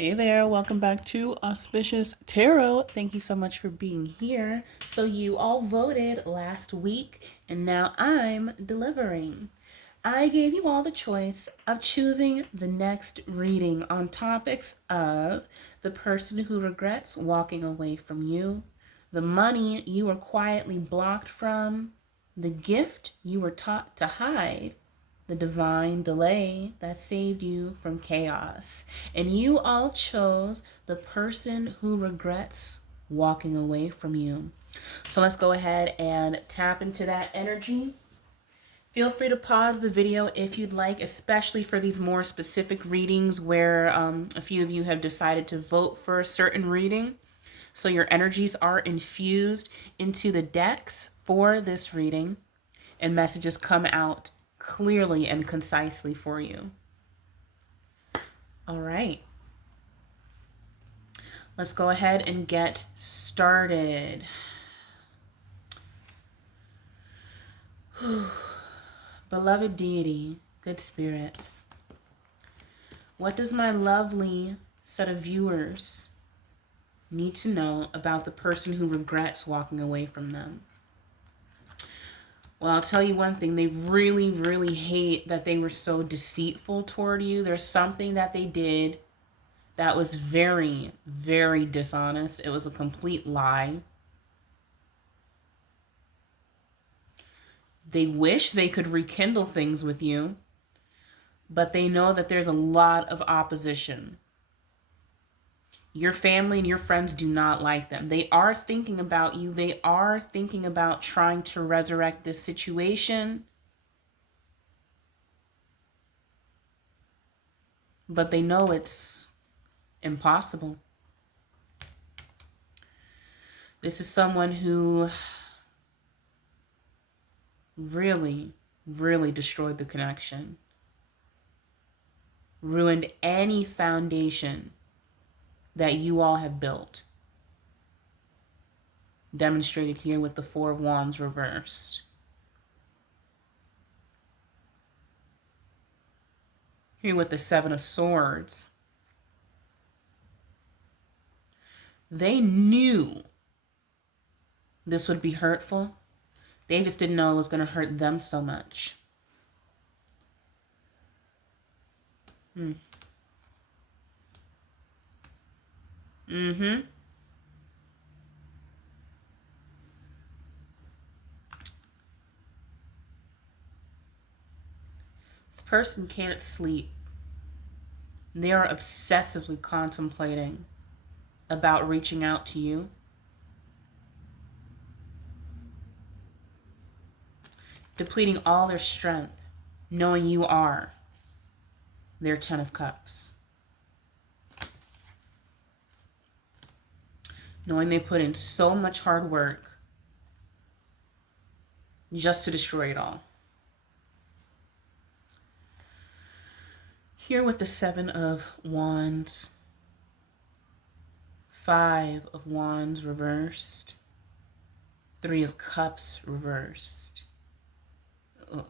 Hey there, welcome back to Auspicious Tarot. Thank you so much for being here. So, you all voted last week, and now I'm delivering. I gave you all the choice of choosing the next reading on topics of the person who regrets walking away from you, the money you were quietly blocked from, the gift you were taught to hide, the divine delay that saved you from chaos. And you all chose the person who regrets walking away from you. So let's go ahead and tap into that energy. Feel free to pause the video if you'd like, especially for these more specific readings where a few of you have decided to vote for a certain reading. So your energies are infused into the decks for this reading, and messages come out clearly and concisely for you. All right. Let's go ahead and get started. Beloved deity, good spirits, what does my lovely set of viewers need to know about the person who regrets walking away from them? Well, I'll tell you one thing. They really, really hate that they were so deceitful toward you. There's something that they did that was very, very dishonest. It was a complete lie. They wish they could rekindle things with you, but they know that there's a lot of opposition. Your family and your friends do not like them. They are thinking about you. They are thinking about trying to resurrect this situation, but they know it's impossible. This is someone who really, really destroyed the connection, ruined any foundation that you all have built. Demonstrated here with the Four of Wands reversed. Here with the Seven of Swords. They knew this would be hurtful. They just didn't know it was going to hurt them so much. Mm-hmm. This person can't sleep. They are obsessively contemplating about reaching out to you. Depleting all their strength, knowing you are their Ten of Cups. Knowing they put in so much hard work just to destroy it all. Here with the Seven of Wands, Five of Wands reversed, Three of Cups reversed. Ugh.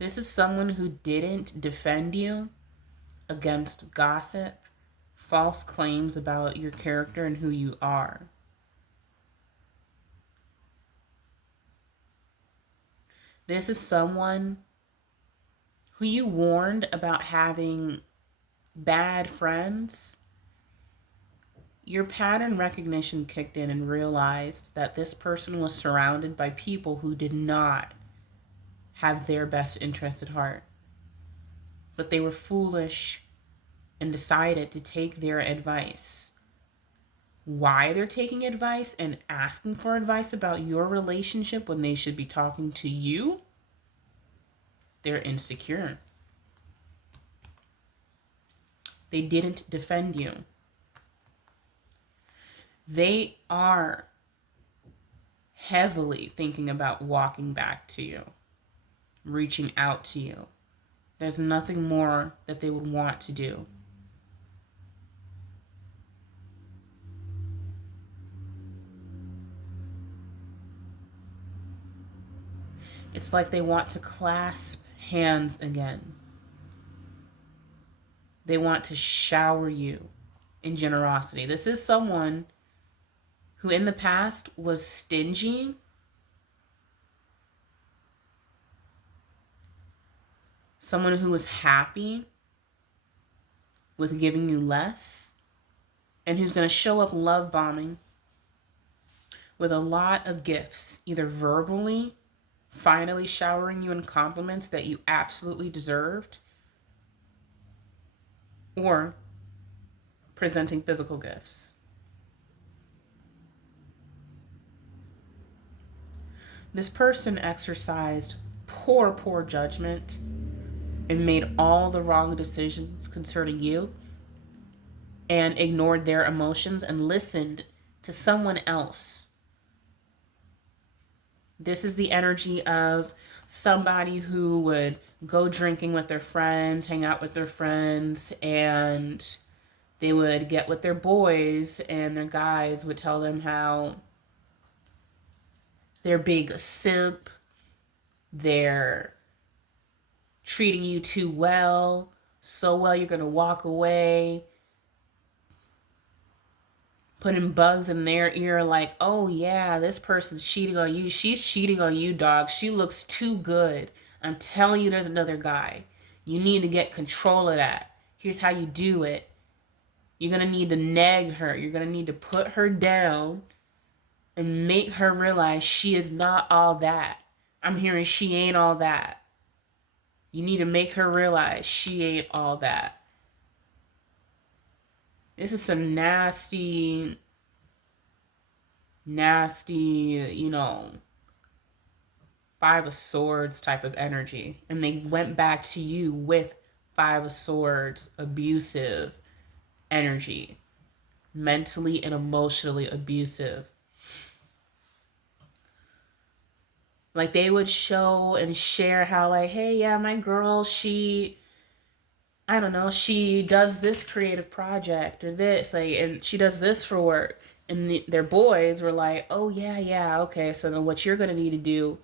This is someone who didn't defend you against gossip, false claims about your character and who you are. This is someone who you warned about having bad friends. Your pattern recognition kicked in and realized that this person was surrounded by people who did not have their best interest at heart. But they were foolish and decided to take their advice. Why they're taking advice and asking for advice about your relationship when they should be talking to you? They're insecure. They didn't defend you. They are heavily thinking about walking back to you, reaching out to you. There's nothing more that they would want to do. It's like they want to clasp hands again. They want to shower you in generosity. This is someone who in the past was stingy, someone who was happy with giving you less, and who's going to show up love bombing with a lot of gifts, either verbally, finally showering you in compliments that you absolutely deserved, or presenting physical gifts. This person exercised poor judgment and made all the wrong decisions concerning you and ignored their emotions and listened to someone else. This is the energy of somebody who would go drinking with their friends, hang out with their friends, and they would get with their boys, and their guys would tell them how they're big simp, they're treating you too well, so well you're going to walk away, putting bugs in their ear like, oh yeah, this person's cheating on you. She's cheating on you, dog. She looks too good. I'm telling you, there's another guy. You need to get control of that. Here's how you do it. You're going to need to nag her. You're going to need to put her down and make her realize she is not all that. I'm hearing she ain't all that. You need to make her realize she ain't all that. This is some nasty, Five of Swords type of energy. And they went back to you with Five of Swords, abusive energy. Mentally and emotionally abusive. Like they would show and share how like, hey, yeah, my girl, she does this creative project or this, like, and she does this for work. And their boys were like, oh, yeah, okay. So then what you're going to need to do,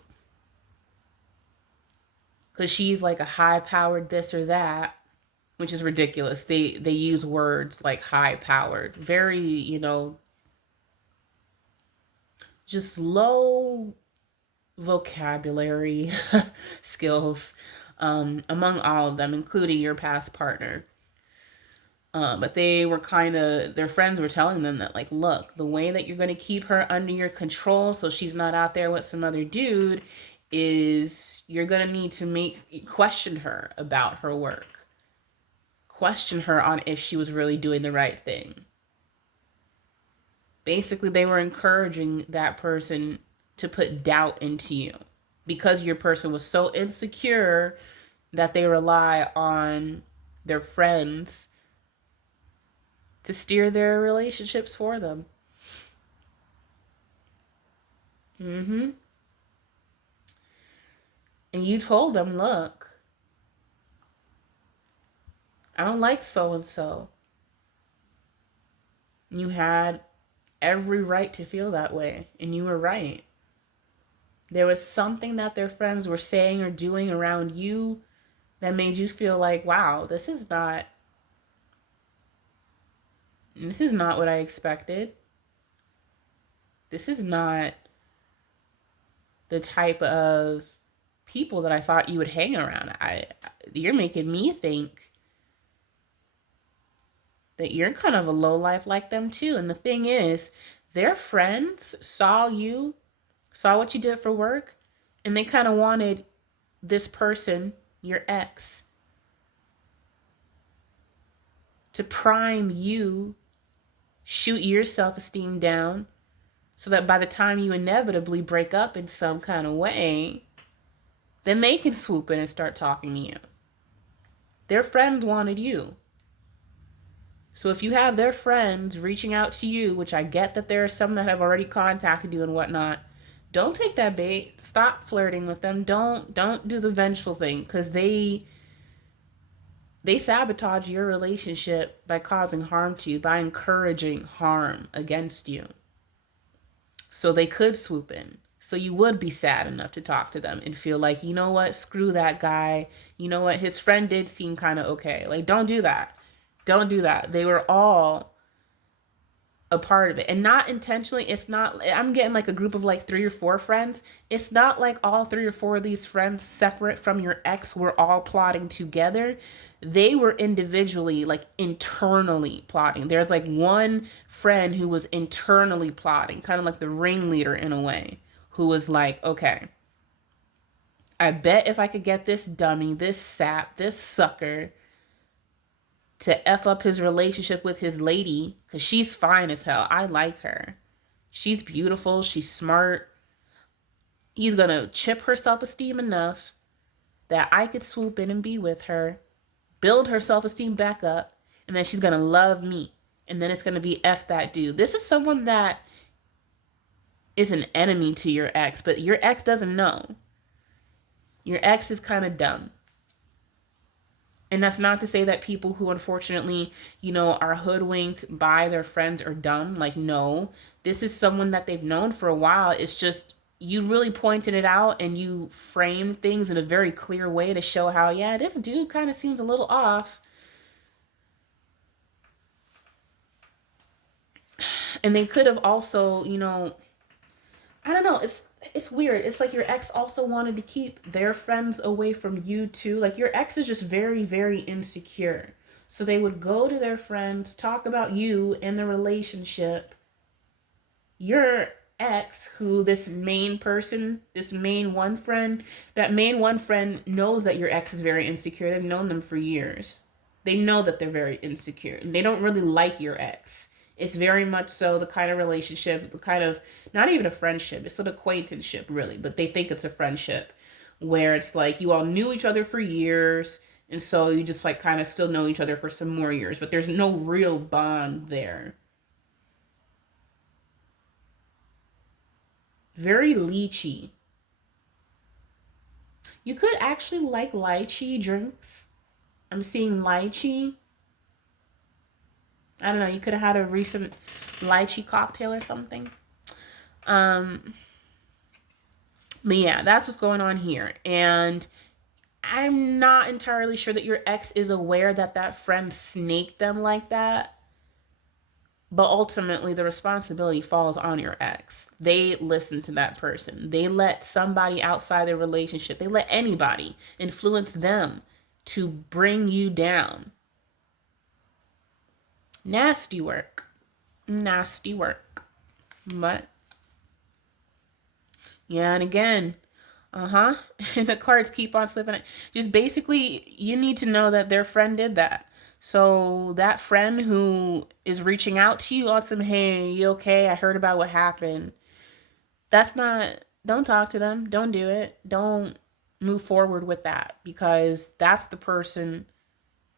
because she's like a high-powered this or that, which is ridiculous. They use words like high-powered. Very, just low vocabulary skills among all of them, including your past partner. But their friends were telling them that, like, look, the way that you're going to keep her under your control so she's not out there with some other dude is you're going to need to question her about her work. Question her on if she was really doing the right thing. Basically, they were encouraging that person to put doubt into you because your person was so insecure that they rely on their friends to steer their relationships for them. And you told them, look, I don't like so-and-so. You had every right to feel that way, and you were right. There was something that their friends were saying or doing around you that made you feel like, wow, this is not what I expected. This is not the type of people that I thought you would hang around. You're making me think that you're kind of a lowlife like them too. And the thing is, their friends saw what you did for work, and they kind of wanted this person, your ex, to prime you, shoot your self-esteem down, so that by the time you inevitably break up in some kind of way, then they can swoop in and start talking to you. Their friends wanted you. So if you have their friends reaching out to you, which I get that there are some that have already contacted you and whatnot, don't take that bait. Stop flirting with them. Don't do the vengeful thing, because they sabotage your relationship by causing harm to you, by encouraging harm against you. So they could swoop in. So you would be sad enough to talk to them and feel like, screw that guy. You know what? His friend did seem kind of okay. Like, don't do that. Don't do that. They were all a part of it, and not intentionally. It's not, I'm getting like a group of like 3 or 4 friends. It's not like all 3 or 4 of these friends separate from your ex were all plotting together. They were individually, like internally plotting. There's like one friend who was internally plotting, kind of like the ringleader in a way, who was like, okay, I bet if I could get this dummy, this sap, this sucker to F up his relationship with his lady, because she's fine as hell. I like her. She's beautiful. She's smart. He's going to chip her self esteem enough that I could swoop in and be with her, build her self esteem back up, and then she's going to love me. And then it's going to be F that dude. This is someone that is an enemy to your ex, but your ex doesn't know. Your ex is kind of dumb. And that's not to say that people who unfortunately, are hoodwinked by their friends are dumb. Like, no, this is someone that they've known for a while. It's just you really pointed it out and you framed things in a very clear way to show how, yeah, this dude kind of seems a little off. And they could have also, I don't know. It's weird. It's like your ex also wanted to keep their friends away from you too. Like your ex is just very, very insecure. So they would go to their friends, talk about you and the relationship. Your ex, who this main person, this main one friend, that main one friend knows that your ex is very insecure. They've known them for years. They know that they're very insecure. And they don't really like your ex. It's very much so the kind of relationship, the kind of, not even a friendship, it's an acquaintanceship really, but they think it's a friendship where it's like you all knew each other for years, and so you just like kind of still know each other for some more years, but there's no real bond there. Very lychee. You could actually like lychee drinks. I'm seeing lychee. I don't know. You could have had a recent lychee cocktail or something. Um, but yeah, that's what's going on here. And I'm not entirely sure that your ex is aware that that friend snaked them like that. But ultimately, the responsibility falls on your ex. They listened to that person. They let somebody outside their relationship, they let anybody influence them to bring you down. Nasty work. Nasty work. But, yeah, and again, the cards keep on slipping. Just basically, you need to know that their friend did that. So that friend who is reaching out to you on some, hey, you okay? I heard about what happened. That's not, don't talk to them. Don't do it. Don't move forward with that because that's the person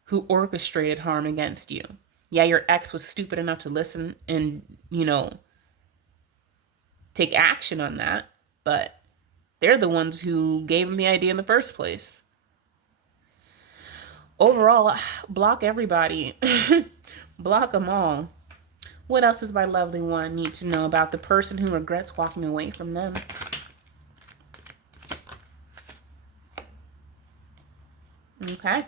who orchestrated harm against you. Yeah, your ex was stupid enough to listen and, take action on that, but they're the ones who gave him the idea in the first place. Overall, block everybody. Block them all. What else does my lovely one need to know about the person who regrets walking away from them? Okay.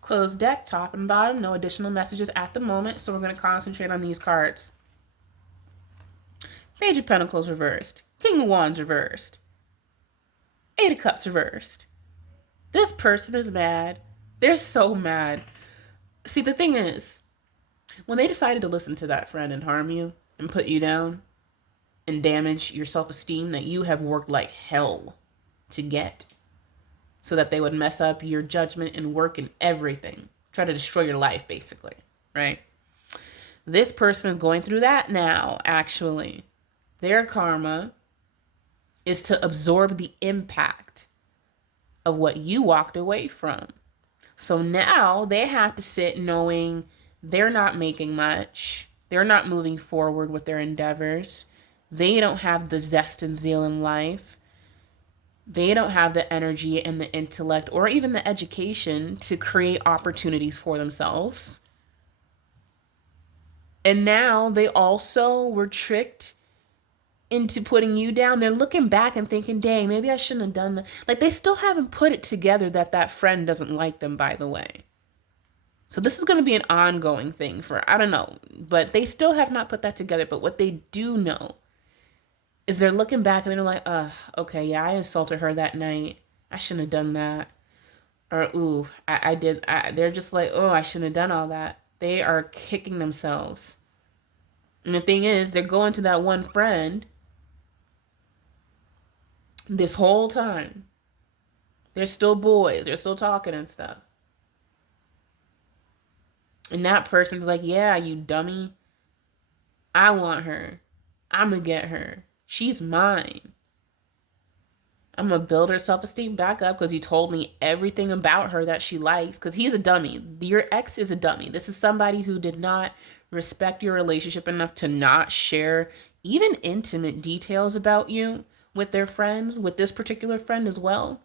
Closed deck, top and bottom. No additional messages at the moment, so we're going to concentrate on these cards. Page of Pentacles reversed. King of Wands reversed. Eight of Cups reversed. This person is mad. They're so mad. See, the thing is, when they decided to listen to that friend and harm you and put you down and damage your self-esteem that you have worked like hell to get, so that they would mess up your judgment and work and everything, try to destroy your life, basically, right? This person is going through that now, actually. Their karma is to absorb the impact of what you walked away from. So now they have to sit knowing they're not making much. They're not moving forward with their endeavors. They don't have the zest and zeal in life. They don't have the energy and the intellect or even the education to create opportunities for themselves. And now they also were tricked into putting you down. They're looking back and thinking, dang, maybe I shouldn't have done that. Like, they still haven't put it together that that friend doesn't like them, by the way. So this is going to be an ongoing thing for, I don't know, but they still have not put that together. But what they do know is they're looking back and they're like, okay, yeah, I insulted her that night. I shouldn't have done that. Or, ooh, I did. They're just like, oh, I shouldn't have done all that. They are kicking themselves. And the thing is, they're going to that one friend this whole time. They're still boys. They're still talking and stuff. And that person's like, yeah, you dummy. I want her. I'm going to get her. She's mine. I'm going to build her self-esteem back up because you told me everything about her that she likes. Because he's a dummy. Your ex is a dummy. This is somebody who did not respect your relationship enough to not share even intimate details about you with their friends, with this particular friend as well.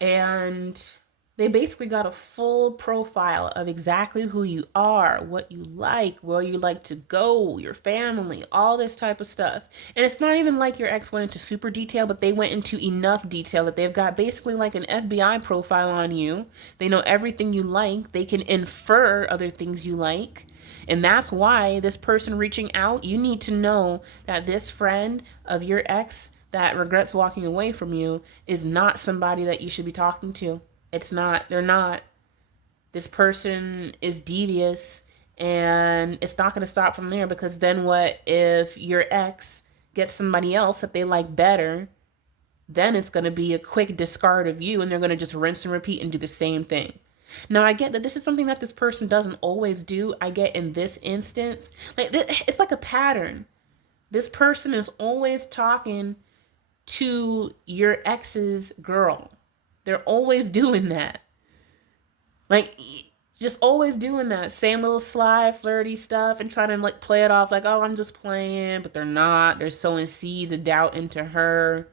And they basically got a full profile of exactly who you are, what you like, where you like to go, your family, all this type of stuff. And it's not even like your ex went into super detail, but they went into enough detail that they've got basically like an FBI profile on you. They know everything you like. They can infer other things you like. And that's why this person reaching out, you need to know that this friend of your ex that regrets walking away from you is not somebody that you should be talking to. It's not. They're not. This person is devious, and it's not going to stop from there, because then what if your ex gets somebody else that they like better? Then it's going to be a quick discard of you, and they're going to just rinse and repeat and do the same thing. Now, I get that this is something that this person doesn't always do. I get in this instance, like it's like a pattern. This person is always talking to your ex's girl. They're always doing that. Like, just always doing that. Same little sly, flirty stuff and trying to like play it off like, oh, I'm just playing. But they're not. They're sowing seeds of doubt into her.